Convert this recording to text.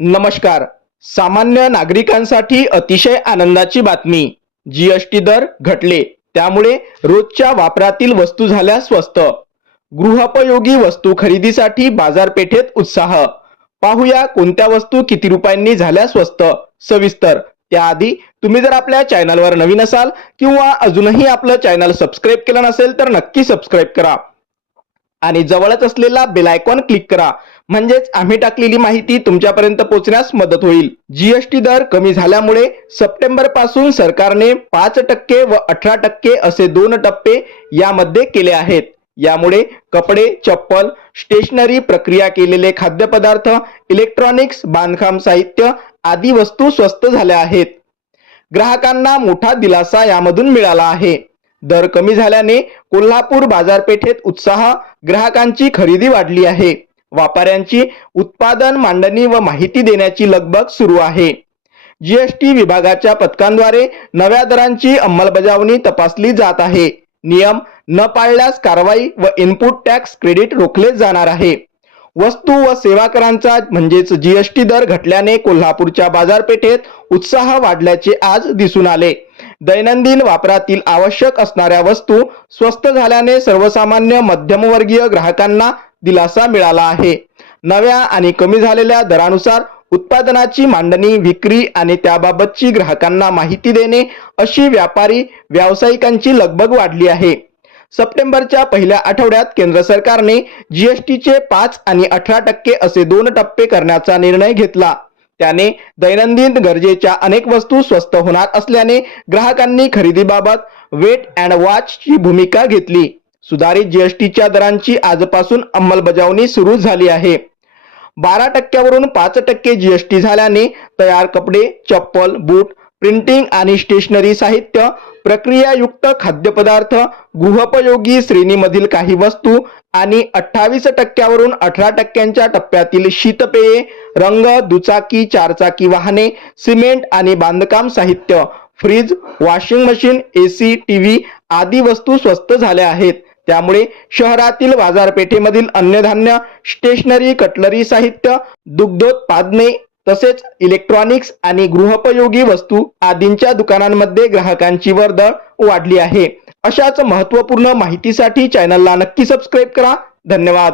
नमस्कार. सामान्य नागरिकांसाठी अतिशय आनंदाची बातमी. जीएसटी दर घटले. त्यामुळे रोजच्या वापरातील वस्तू झाल्या स्वस्त. गृहोपयोगी वस्तू खरेदीसाठी बाजारपेठेत उत्साह. पाहूया कोणत्या वस्तू किती रुपयांनी झाल्या स्वस्त सविस्तर. त्याआधी तुम्ही जर आपल्या चॅनलवर नवीन असाल किंवा अजूनही आपलं चॅनल सबस्क्राईब केलं नसेल तर नक्की सबस्क्राईब करा. आणि जवळच असलेला बेलायकॉन क्लिक करा. म्हणजेच आम्ही टाकलेली माहिती तुमच्यापर्यंत पोहोचण्यास मदत होईल. जीएसटी दर कमी झाल्यामुळे सप्टेंबरपासून सरकारने पाच टक्के व अठरा टक्के असे दोन टप्पे यामध्ये केले आहेत. यामुळे कपडे चप्पल स्टेशनरी प्रक्रिया केलेले खाद्यपदार्थ इलेक्ट्रॉनिक्स बांधकाम साहित्य आदी वस्तू स्वस्त झाल्या आहेत. ग्राहकांना मोठा दिलासा यामधून मिळाला आहे. दर कमी झाल्याने कोल्हापूर बाजारपेठेत उत्साह ग्राहकांची खरेदी वाढली आहे. व्यापाऱ्यांची उत्पादन मांडणी व माहिती देण्याची लगबग सुरू आहे. जीएसटी विभागाच्या पथकांद्वारे नव्या दरांची अंमलबजावणी तपासली जात आहे. नियम न पाळल्यास कारवाई व इनपुट टॅक्स क्रेडिट रोखले जाणार आहे. वस्तू व सेवा करांचा म्हणजेच जीएसटी दर घटल्याने कोल्हापूरच्या बाजारपेठेत उत्साह वाढल्याचे आज दिसून आले. दैनंदिन वापरातील आवश्यक असणाऱ्या वस्तू स्वस्त झाल्याने सर्वसामान्य मध्यमवर्गीय ग्राहकांना दिलासा मिळाला आहे. नव्या आणि कमी झालेल्या दरानुसार उत्पादनाची मांडणी विक्री आणि त्याबाबतची ग्राहकांना माहिती देणे अशी व्यापारी व्यावसायिकांची लगबग वाढली आहे. सप्टेंबरच्या पहिल्या आठवड्यात केंद्र सरकारने जीएसटीचे पाच आणि अठरा टक्के असे दोन टप्पे करण्याचा निर्णय घेतला. त्याने दैनंदिन गरजेच्या अनेक वस्तू स्वस्त होणार असल्याने ग्राहकांनी खरेदीबाबत वेट अँड वॉचची भूमिका घेतली. सुधारित जीएसटीच्या दरांची आजपासून अंमलबजावणी सुरू झाली आहे. बारा टक्क्यावरून पाच टक्के जीएसटी झाल्याने तयार कपडे चप्पल बूट प्रिंटिंग आणि स्टेशनरी साहित्य प्रक्रियायुक्त खाद्यपदार्थ गृहोपयोगी श्रेणीमधील काही वस्तू आणि अठ्ठावीस टक्क्यावरून अठरा टक्क्यांच्या टप्प्यातील शीतपेये रंग दुचाकी चारचाकी वाहने सिमेंट आणि बांधकाम साहित्य fridge washing machine AC TV आदी वस्तू स्वस्त झाल्या आहेत. त्यामुळे शहरातील बाजारपेठेमधील अन्नधान्य स्टेशनरी कटलरी साहित्य दुग्धोत्पादने तसेच इलेक्ट्रॉनिक्स आणि गृहोपयोगी वस्तू आदींच्या दुकानांमध्ये ग्राहकांची वर्दळ वाढली आहे. अशाच महत्त्वपूर्ण माहितीसाठी चॅनलला नक्की सबस्क्राईब करा. धन्यवाद.